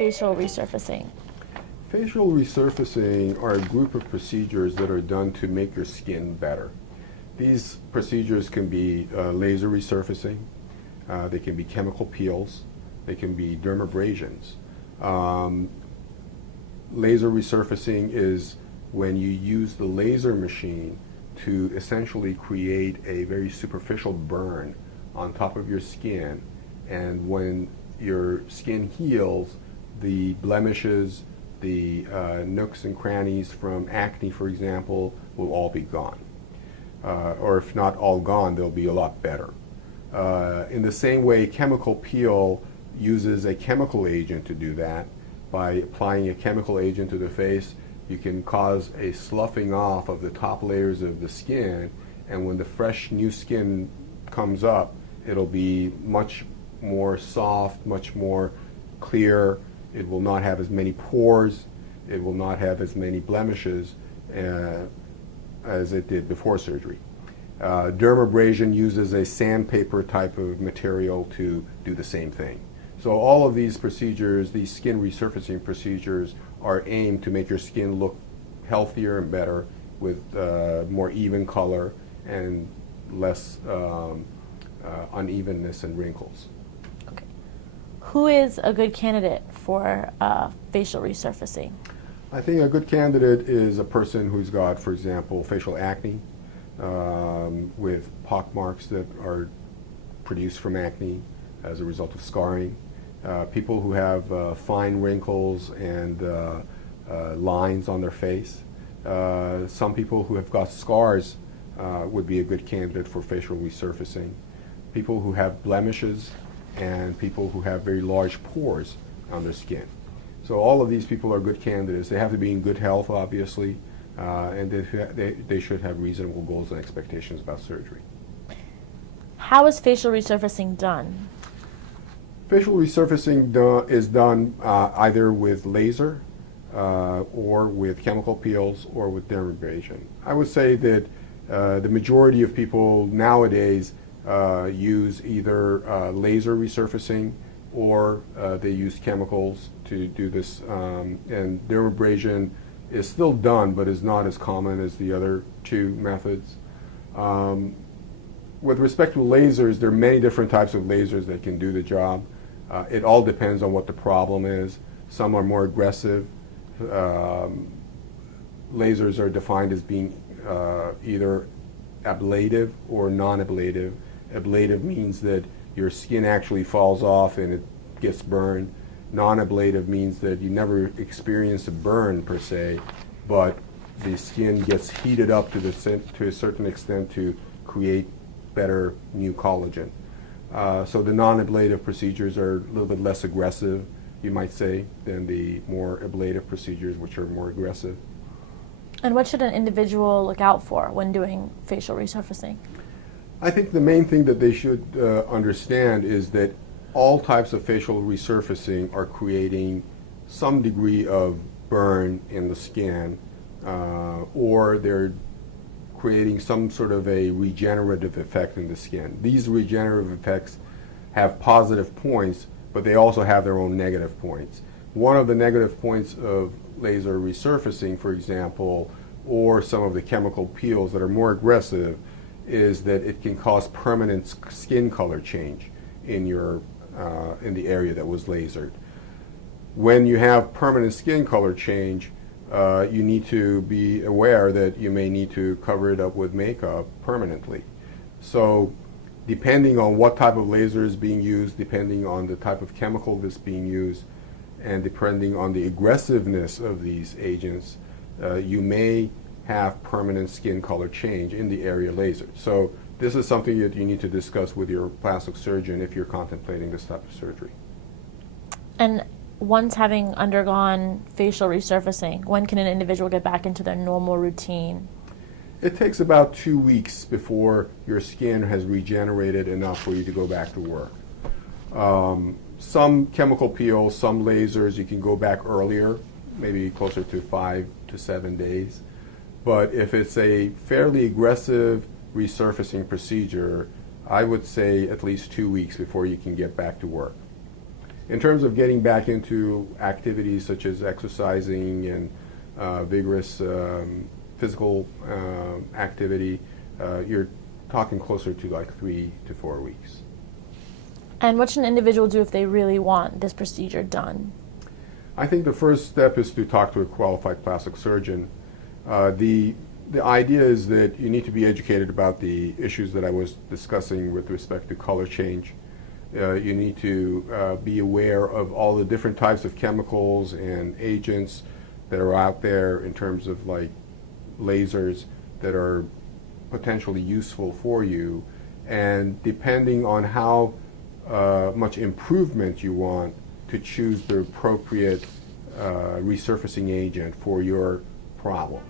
facial resurfacing? Facial resurfacing are a group of procedures that are done to make your skin better. These procedures can be laser resurfacing, they can be chemical peels, they can be dermabrasions. Laser resurfacing is when you use the laser machine to essentially create a very superficial burn on top of your skin, and when your skin heals, the blemishes, the nooks and crannies from acne, for example, will all be gone. Or if not all gone, they'll be a lot better. In the same way, chemical peel uses a chemical agent to do that. By applying a chemical agent to the face, you can cause a sloughing off of the top layers of the skin, and when the fresh new skin comes up, it'll be much more soft, much more clear. It will not have as many pores. It will not have as many blemishes as it did before surgery. Dermabrasion uses a sandpaper type of material to do the same thing. So all of these procedures, these skin resurfacing procedures, are aimed to make your skin look healthier and better with more even color and less unevenness and wrinkles. Okay. Who is a good candidate for facial resurfacing? I think a good candidate is a person who's got, for example, facial acne with pock marks that are produced from acne as a result of scarring. People who have fine wrinkles and lines on their face. Some people who have got scars would be a good candidate for facial resurfacing. People who have blemishes and people who have very large pores on their skin. So all of these people are good candidates. They have to be in good health, obviously, and they should have reasonable goals and expectations about surgery. How is facial resurfacing done? Facial resurfacing is done either with laser or with chemical peels or with dermabrasion. I would say that the majority of people nowadays use either laser resurfacing or they use chemicals to do this, and dermabrasion is still done but is not as common as the other two methods. With respect to lasers, there are many different types of lasers that can do the job. It all depends on what the problem is. Some are more aggressive. Lasers are defined as being either ablative or non-ablative. Ablative means that your skin actually falls off and it gets burned. Non-ablative means that you never experience a burn per se, but the skin gets heated up to a certain extent to create better new collagen. So the non-ablative procedures are a little bit less aggressive, you might say, than the more ablative procedures, which are more aggressive. And what should an individual look out for when doing facial resurfacing? I think the main thing that they should understand is that all types of facial resurfacing are creating some degree of burn in the skin, or they're creating some sort of a regenerative effect in the skin. These regenerative effects have positive points, but they also have their own negative points. One of the negative points of laser resurfacing, for example, or some of the chemical peels that are more aggressive, is that it can cause permanent skin color change in the area that was lasered. When you have permanent skin color change, you need to be aware that you may need to cover it up with makeup permanently. So depending on what type of laser is being used, depending on the type of chemical that's being used, and depending on the aggressiveness of these agents, you may have permanent skin color change in the area lasered. So this is something that you need to discuss with your plastic surgeon if you're contemplating this type of surgery. And once having undergone facial resurfacing, when can an individual get back into their normal routine? It takes about 2 weeks before your skin has regenerated enough for you to go back to work. Some chemical peels, some lasers, you can go back earlier, maybe closer to 5 to 7 days. But if it's a fairly aggressive resurfacing procedure, I would say at least 2 weeks before you can get back to work. In terms of getting back into activities such as exercising and vigorous physical activity, you're talking closer to like 3 to 4 weeks. And what should an individual do if they really want this procedure done? I think the first step is to talk to a qualified plastic surgeon. The idea is that you need to be educated about the issues that I was discussing with respect to color change. You need to be aware of all the different types of chemicals and agents that are out there in terms of like lasers that are potentially useful for you, and depending on how much improvement you want, to choose the appropriate resurfacing agent for your problem.